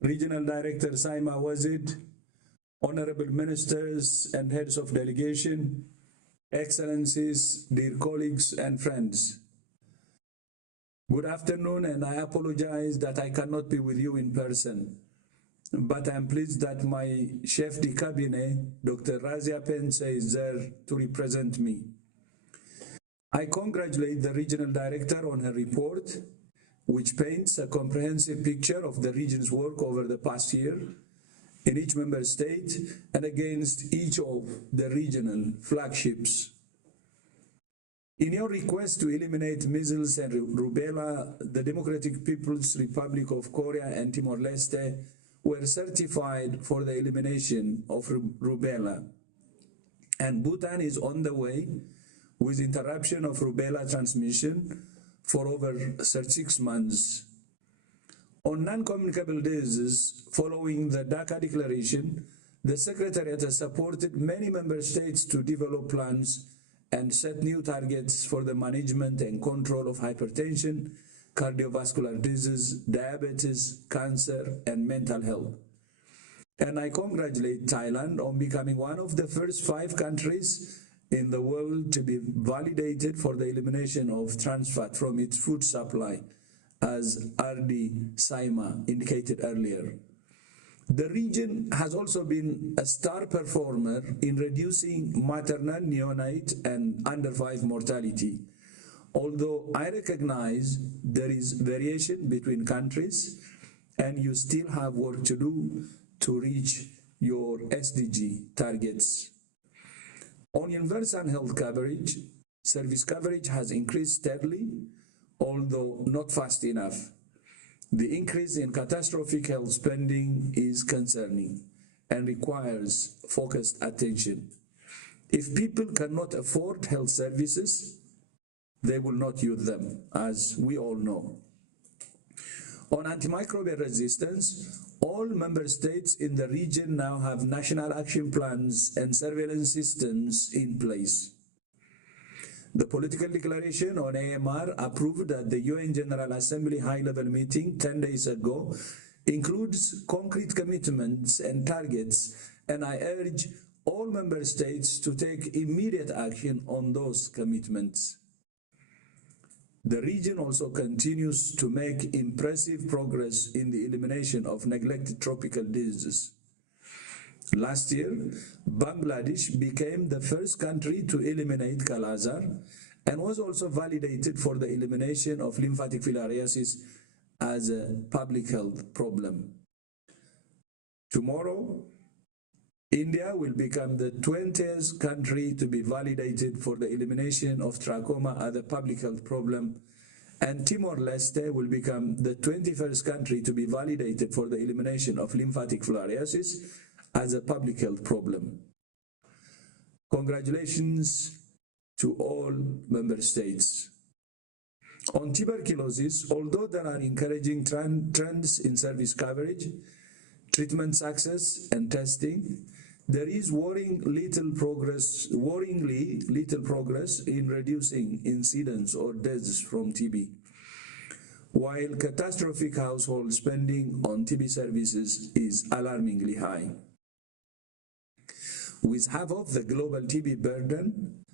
Regional Director Saima Wazid, Honorable Ministers and Heads of Delegation, Excellencies, dear colleagues and friends. Good afternoon, and I apologize that I cannot be with you in person, but I'm pleased that my chef de cabinet, Dr. Razia Pense, is there to represent me. I congratulate the Regional Director on her report, which paints a comprehensive picture of the region's work over the past year in each member state and against each of the regional flagships. In your request to eliminate measles and rubella, the Democratic People's Republic of Korea and Timor-Leste were certified for the elimination of rubella. And Bhutan is on the way with interruption of rubella transmission for over 36 months. On non-communicable diseases, following the Dhaka Declaration, the Secretariat has supported many member states to develop plans and set new targets for the management and control of hypertension, cardiovascular disease, diabetes, cancer, and mental health. And I congratulate Thailand on becoming one of the first 5 countries in the world to be validated for the elimination of trans fat from its food supply, as RD Saima indicated earlier. The region has also been a star performer in reducing maternal, neonate, and under 5 mortality. Although I recognize there is variation between countries and you still have work to do to reach your SDG targets. On universal health coverage, service coverage has increased steadily, although not fast enough. The increase in catastrophic health spending is concerning and requires focused attention. If people cannot afford health services, they will not use them, as we all know. On antimicrobial resistance, all member states in the region now have national action plans and surveillance systems in place. The political declaration on AMR approved at the UN General Assembly high-level meeting 10 days ago includes concrete commitments and targets, and I urge all member states to take immediate action on those commitments. The region also continues to make impressive progress in the elimination of neglected tropical diseases. Last year, Bangladesh became the first country to eliminate Kala-Azar and was also validated for the elimination of lymphatic filariasis as a public health problem. Tomorrow, India will become the 20th country to be validated for the elimination of trachoma as a public health problem, and Timor-Leste will become the 21st country to be validated for the elimination of lymphatic filariasis as a public health problem. Congratulations to all member states. On tuberculosis, although there are encouraging trends in service coverage, treatment success, and testing, there is worryingly little progress in reducing incidence or deaths from TB, while catastrophic household spending on TB services is alarmingly high. With half of the global TB burden,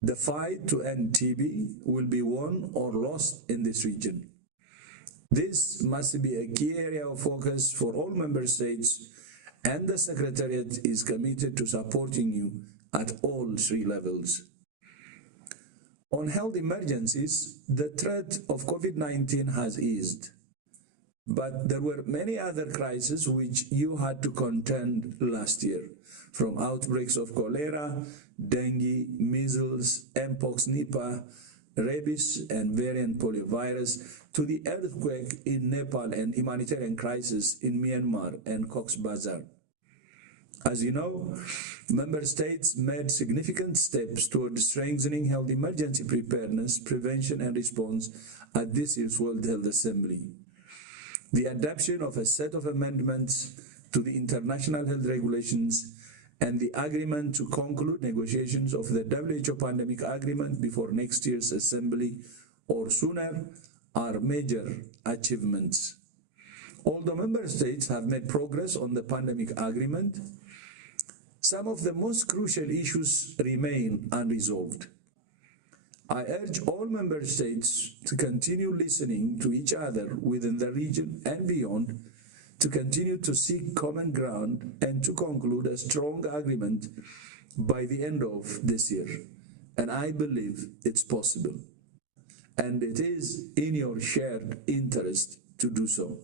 the fight to end TB will be won or lost in this region. This must be a key area of focus for all member states, and the Secretariat is committed to supporting you at all 3 levels. On health emergencies, the threat of COVID-19 has eased, but there were many other crises which you had to contend last year, from outbreaks of cholera, dengue, measles, mpox, Nipah, rabies, and variant poliovirus, to the earthquake in Nepal and humanitarian crisis in Myanmar and Cox's Bazar. As you know, member states made significant steps towards strengthening health emergency preparedness, prevention, and response at this year's World Health Assembly. The adoption of a set of amendments to the international health regulations and the agreement to conclude negotiations of the WHO pandemic agreement before next year's assembly or sooner are major achievements. Although member states have made progress on the pandemic agreement, some of the most crucial issues remain unresolved. I urge all member states to continue listening to each other within the region and beyond, to continue to seek common ground and to conclude a strong agreement by the end of this year. And I believe it's possible. And it is in your shared interest to do so.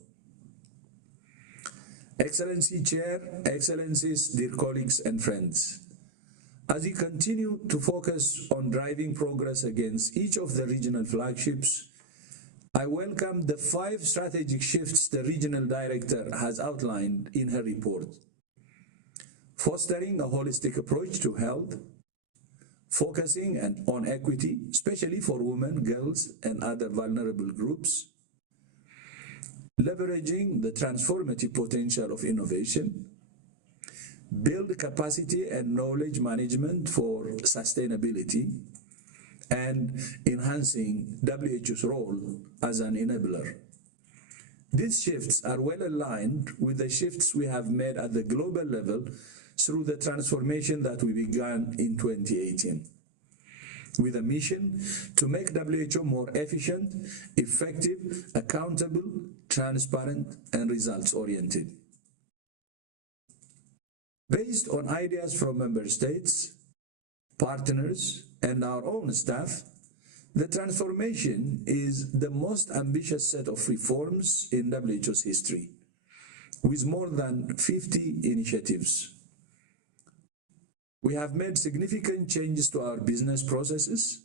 Excellency Chair, Excellencies, dear colleagues and friends, as we continue to focus on driving progress against each of the regional flagships, I welcome the 5 strategic shifts the Regional Director has outlined in her report. Fostering a holistic approach to health, focusing on equity, especially for women, girls, and other vulnerable groups, leveraging the transformative potential of innovation, build capacity and knowledge management for sustainability, and enhancing WHO's role as an enabler. These shifts are well aligned with the shifts we have made at the global level through the transformation that we began in 2018, with a mission to make WHO more efficient, effective, accountable, transparent, and results-oriented. Based on ideas from member states, partners, and our own staff, the transformation is the most ambitious set of reforms in WHO's history, with more than 50 initiatives. We have made significant changes to our business processes,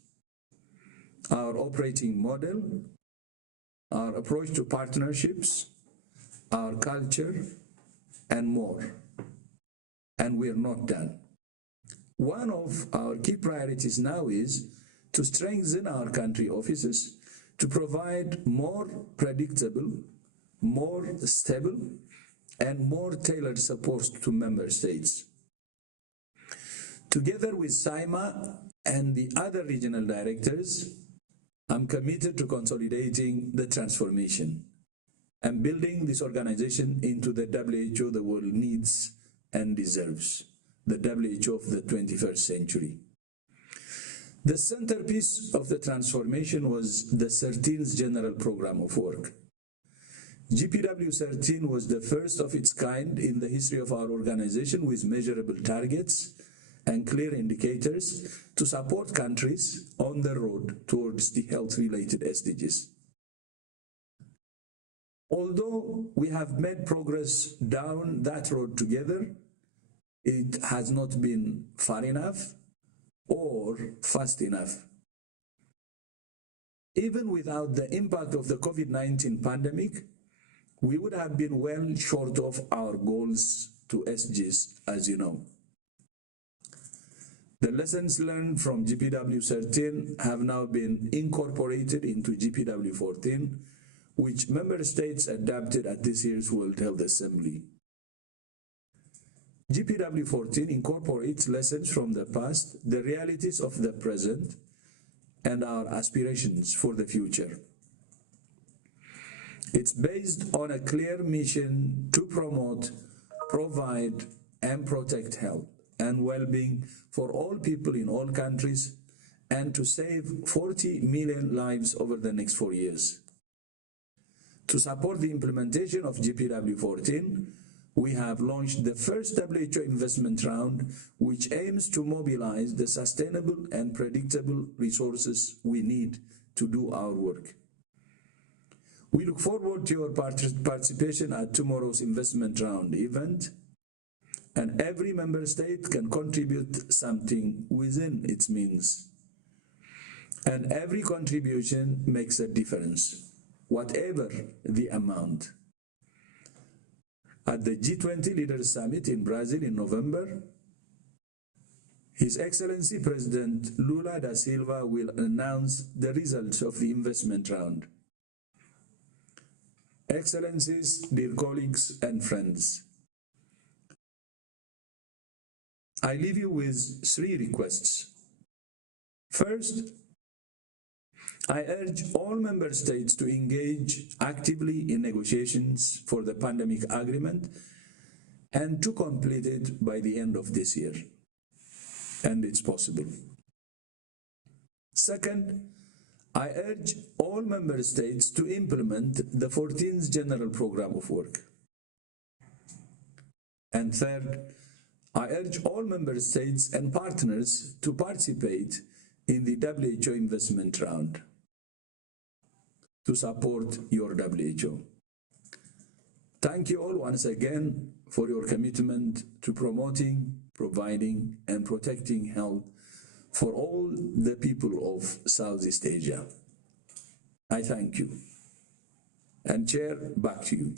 our operating model, our approach to partnerships, our culture, and more. And we're not done. One of our key priorities now is to strengthen our country offices to provide more predictable, more stable, and more tailored support to member states. Together with SIMA and the other regional directors, I'm committed to consolidating the transformation and building this organization into the WHO the world needs and deserves, the WHO of the 21st century. The centerpiece of the transformation was the 13th General Program of Work. GPW 13 was the first of its kind in the history of our organization, with measurable targets and clear indicators to support countries on the road towards the health-related SDGs. Although we have made progress down that road together, it has not been far enough or fast enough. Even without the impact of the COVID-19 pandemic, we would have been well short of our goals to SDGs, as you know. The lessons learned from GPW 13 have now been incorporated into GPW 14, which member states adopted at this year's World Health Assembly. GPW 14 incorporates lessons from the past, the realities of the present, and our aspirations for the future. It's based on a clear mission to promote, provide, and protect health and well-being for all people in all countries, and to save 40 million lives over the next 4 years. To support the implementation of GPW 14, we have launched the first WHO investment round, which aims to mobilize the sustainable and predictable resources we need to do our work. We look forward to your participation at tomorrow's investment round event, and every member state can contribute something within its means. And every contribution makes a difference, whatever the amount. At the G20 Leaders Summit in Brazil in November, His Excellency President Lula da Silva will announce the results of the investment round. Excellencies, dear colleagues and friends, I leave you with 3 requests. First, I urge all member states to engage actively in negotiations for the pandemic agreement and to complete it by the end of this year. And it's possible. Second, I urge all member states to implement the 14th General Program of Work. And third, I urge all member states and partners to participate in the WHO investment round to support your WHO. Thank you all once again for your commitment to promoting, providing, and protecting health for all the people of Southeast Asia. I thank you. And Chair, back to you.